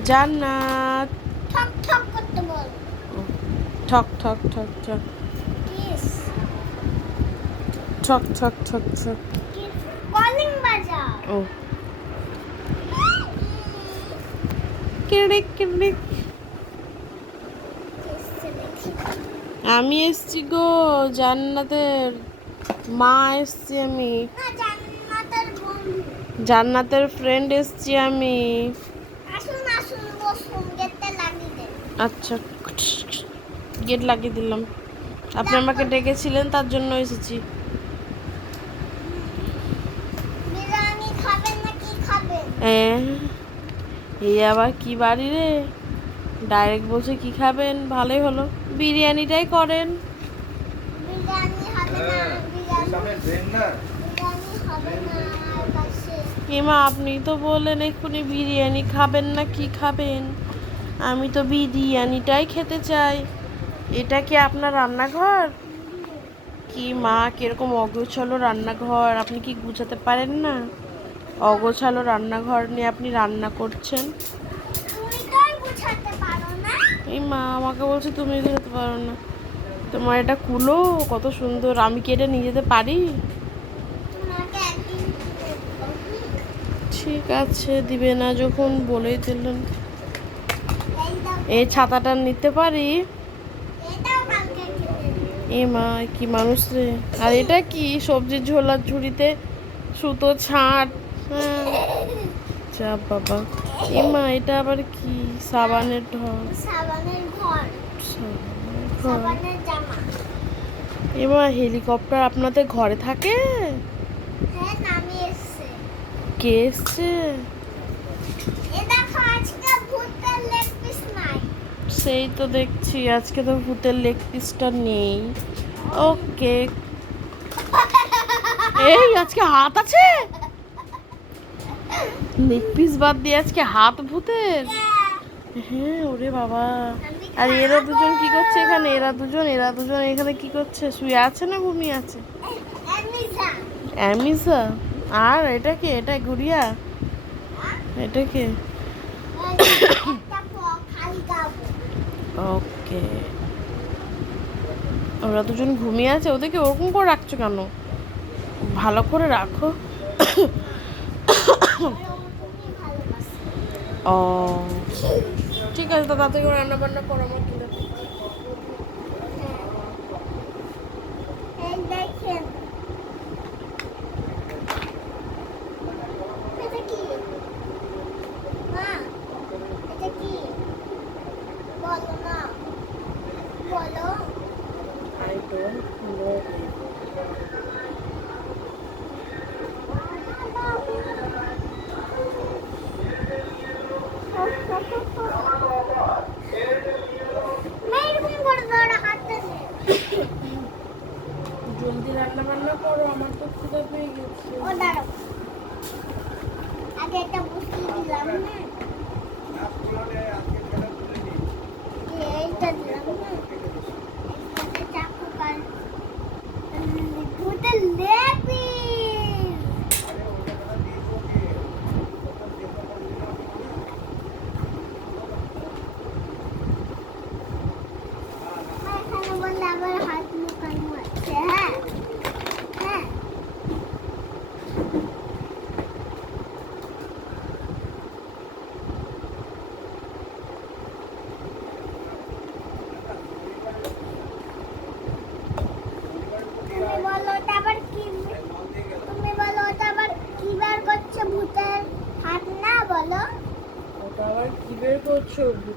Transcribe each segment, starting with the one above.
জান্নাত। ঠক ঠক করতে বল। ঠক ঠক ঠক ঠক। ঠক ঠক ঠক ঠক। কলিং বাজা ও। কিড়িক কিড়িক আমি এসছি গো জান্নাতের মা এসছি আমি। জান্নাতের ফ্রেন্ড এসছি আমি। আচ্ছা গেট লাগিয়ে দিলাম। আপনি আমাকে ডেকেছিলেন তার জন্য এসেছি। হ্যাঁ। এই আবার কি বাড়ি রে? ডাইরেক্ট বলছে কি খাবেন? ভালোই হলো। বিরিয়ানিটাই করেন। বিরিয়ানি হবে না হ্যাঁ, এমা আপনি তো বললেন এক্ষুনি বিরিয়ানি খাবেন না কি খাবেন? আমি তো বিরিয়ানিটাই খেতে চাই। এটা কি আপনার রান্নাঘর? কি মা কীরকম অগোছালো রান্নাঘর আপনি কি গুছাতে পারেন না? অগোছালো রান্নাঘর নিয়ে আপনি রান্না করছেন। এই মা আমাকে বলছে তুমি গুছাতে পারো না। তোমার এটা কুলো কত সুন্দর। আমি কি এটা নিয়ে যেতে পারি। ঠিক আছে দিবে না যখন বলেই দিলেন। এই ছাতাটা নিতে পারি? এ মা কি মানুষ রে। আর এটা কি? সবজির ঝোলার ঝুড়িতে সুতো ছাট হ্যাঁ। যা বাবা। এ মা এটা আবার কি? সাবানের ঢল। সাবানের ঘর। সাবানের জামা। এ মা হেলিকপ্টার আপনাদের ঘরে থাকে? হ্যাঁ কে এসছে এ দেখো আজকে ভূতের লেগ পিস নাই সেই তো দেখছি আজকে তো ভূতের লেগ পিসটা নেই। ওকে। এই আজকে হাত আছে? লেগ পিস বাদ দিয়ে আজকে হাত ভূতের? হ্যাঁ ওরে বাবা। আর এরা দুজন কি করছে এখানে? এরা দুজন এরা দুজন এখানে কি করছে? শুয়ে আছে না ঘুমিয়ে আছে? অ্যামিসা। আর এটা কে? এটা গুড়িয়া? এটা কে? ওকে। ওরা দুজন ঘুমিয়ে আছে, ওদেরকে ওরকম করে রাখছো কেন? ভালো করে রাখো। ও। ঠিক আছে, তো তাড়াতাড়ি রান্না বান্না করো, আমার খিদে I don't know.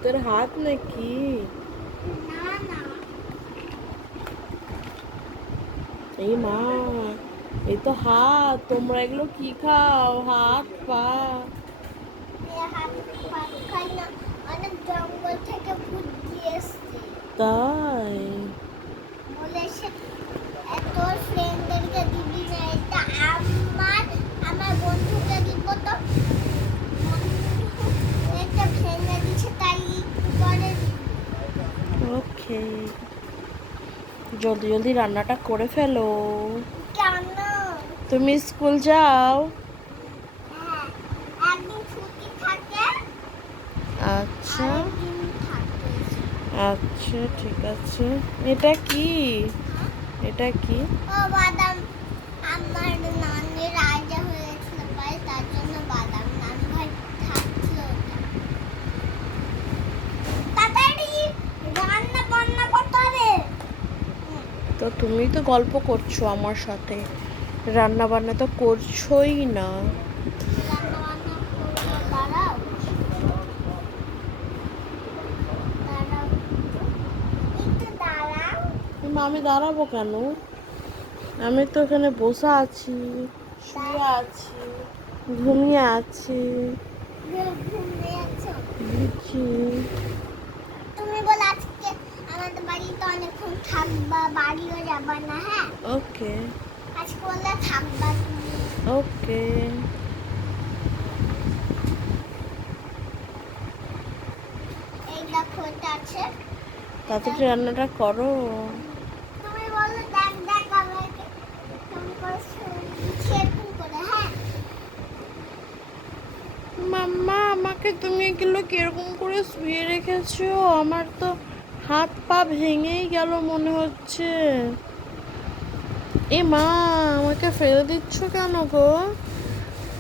ভূতের হাত নাকি এই মা এই তো হাত তোমরা এগুলো কি খাও হাত পা তাই বলে সে তোর ফ্রেন্ডদেরকে দিবি না এটা আমার আমার বন্ধুকে দিব তো বন্ধু একটা ভেঙে তাই পরে ওকে। জলদি জলদি রান্নাটা করে ফেলো। তুমি স্কুল যাও। হ্যাঁ আচ্ছা। আচ্ছা ঠিক আছে। এটা কি? এটা কি? বাদাম আমার নানি রাজা হয়েছিল ভাই তার জন্য বাদাম নান ভাই থাকছিল ওটা তাড়াতাড়ি রান্না বান্না করতে হবে তো তুমি তো গল্প করছ আমার সাথে। রান্না বান্না তো করছোই না। আমি দাঁড়াবো কেন? আমি তো এখানে বসে আছি শুয়ে আছি ঘুমিয়ে আছি। ঘুমিয়ে আছো বুঝছি তুমি বল আজকে আমাদের বাড়িতে অনেকক্ষণ থাকবা বাড়িও যাবা না হ্যাঁ? ওকে। আজকে বললে থাকবা তুমি। ওকে। এই দেখো এটা আছে। তাড়াতাড়ি রান্নাটা করো। তুমি বলো দেখ দেখ আমাকে। তুমি করে সেরকম করে হ্যাঁ? মাম্মা আমাকে তুমি এগুলো কীরকম করে শুয়ে রেখেছো? আমার তো হাত পা ভেঙেই গেল মনে হচ্ছে। এ মা, আমাকে ফেলে দিচ্ছ কেন গো?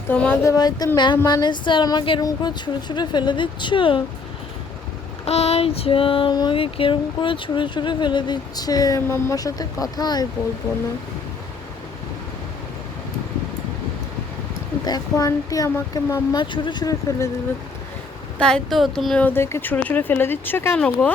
তোমাদের বাড়িতে মেহমান এসছে আর আমাকে এরকম করে ছুঁড়ে ছুঁড়ে ফেলে দিচ্ছ? আই যা, আমাকে কীরকম করে ছুঁড়ে ছুঁড়ে ফেলে দিচ্ছে। মাম্মার সাথে কথা আর বলব না। দেখো আন্টি, আমাকে মাম্মা ছুঁড়ে ছুঁড়ে ফেলে দিল। তাই তো, তুমি ওদেরকে ছুঁড়ে ছুঁড়ে ফেলে দিচ্ছ কেন গো?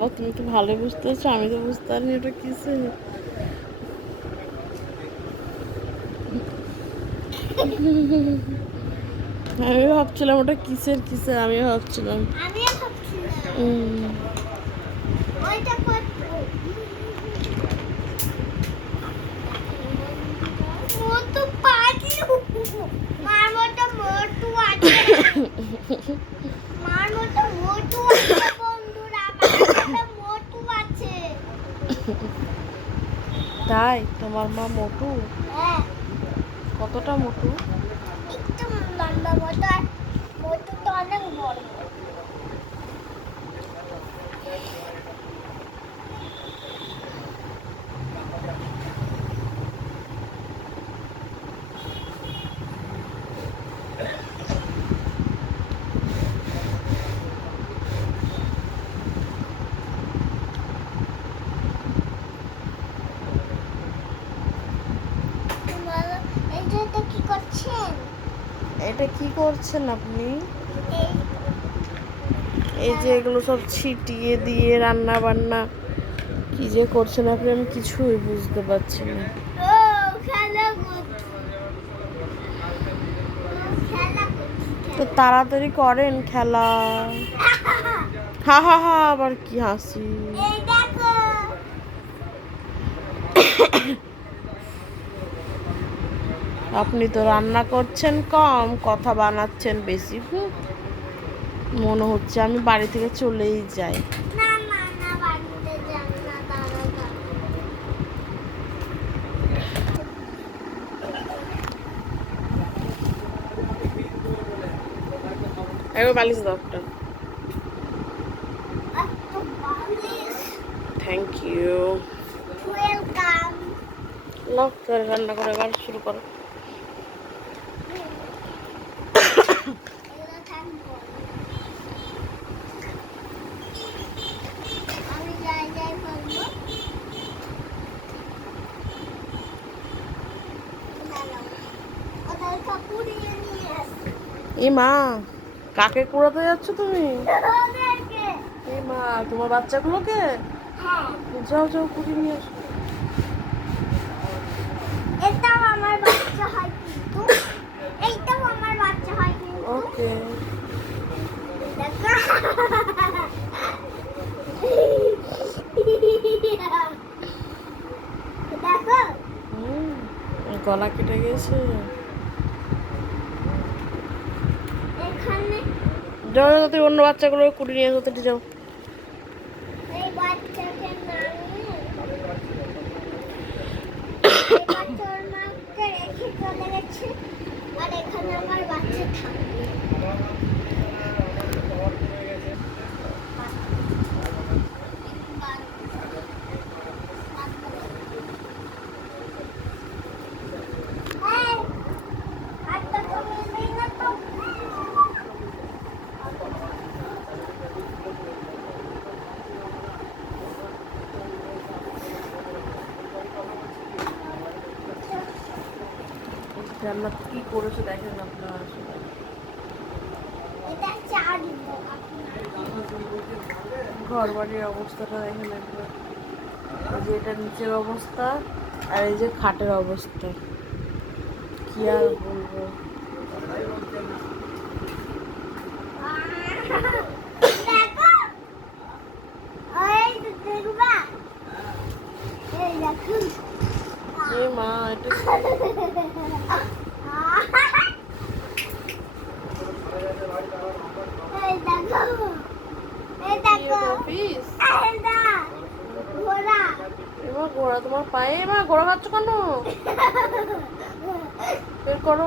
বাবা তুমি তো ভালোই বুঝতে পারছ আমি তো বুঝতে পারিনি এটা কিসে আমি ভাবছিলাম ওটা কিসের কিসের আমি ভাবছিলাম। মার মতো মোটু আছে মার মতো মোটু আছে বন্ধুরা আমার মতো মোটু আছে তাই তোমার মা মোটু? হ্যাঁ। কতটা মোটু? লম্বা মতো আর মোটু তো অনেক বড় বলো, এই যে এটা কি করছেন এটা কি করছেন আপনি? এই যে এগুলো সব ছিটিয়ে দিয়ে রান্না বান্না। কি যে করছেন আপনি? আমি কিছুই বুঝতে পারছি না। তো তাড়াতাড়ি করেন খেলা। হা হা হা আবার কি হাসি। আপনি তো রান্না করছেন কম কথা বানাচ্ছেন বেশি মনে হচ্ছে আমি বাড়ি থেকে চলেই যাই। বালিশ দাও একটা। থ্যাংক ইউ রান্না করে এবার শুরু করো এগুলো থাকব আমি যাই যাই বলব দাঁড়াও ওদের কাপুরিয়ে নিয়ে আসি এ মা কাকে কুড়াতে যাচ্ছ তুমি? এ মা তোমার বাচ্চাগুলোকে? হ্যাঁ। যাও যাও কুড়ি নিয়ে আসো এটাও আমার বাচ্চা হয় কিন্তু এইটাও আমার বাচ্চা হয় কিন্তু। ওকে। গলা কেটে গেছে এখানে যাও অন্য বাচ্চাগুলো কুড়ি নিয়ে আসো তো যাও এই বাচ্চাকে নামিয়ে এই বাচ্চা ওর মাকে রেখে চলে গেছে আর এখানে আমার বাচ্চা থাকবে এই, হাতটা কমিয়ে দিই না তো। রান্না কি করেছ দেখেন আপনার। ঘর বাড়ির অবস্থাটা দেখেন একবার। এই যে এটা নিচের অবস্থা আর এই যে খাটের অবস্থা। কি আর বলব দেখো ওই তো দেখবা এই দেখো এ মা এটা এই দেখো এই দেখো অফিস এই দা ঘোড়া এবার ঘোড়া তোমার পায়ে মা ঘোড়া খাচ্ছ কেন? বের করো।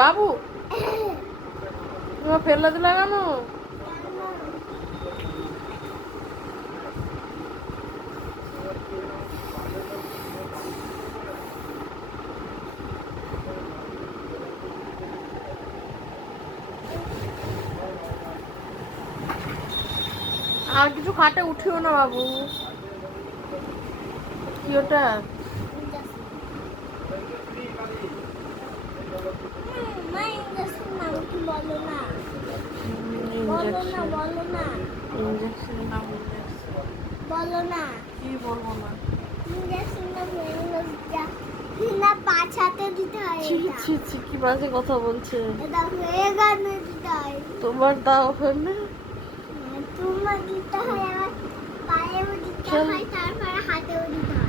বাবু, তোমার ফেললা দিলা কেন? আর কিছু খাটে উঠিও না বাবু। কি ওটা বলো না না না কি বলব দিতে হয় ছি ছি ছি কি বাজে কথা বলছে। এটা হয়ে দিতে হয় তোমার দাও ওখানে। তোমার দিতে হয় আবার পায়েও দিতে হয় তারপরে হাতেও দিতে হয়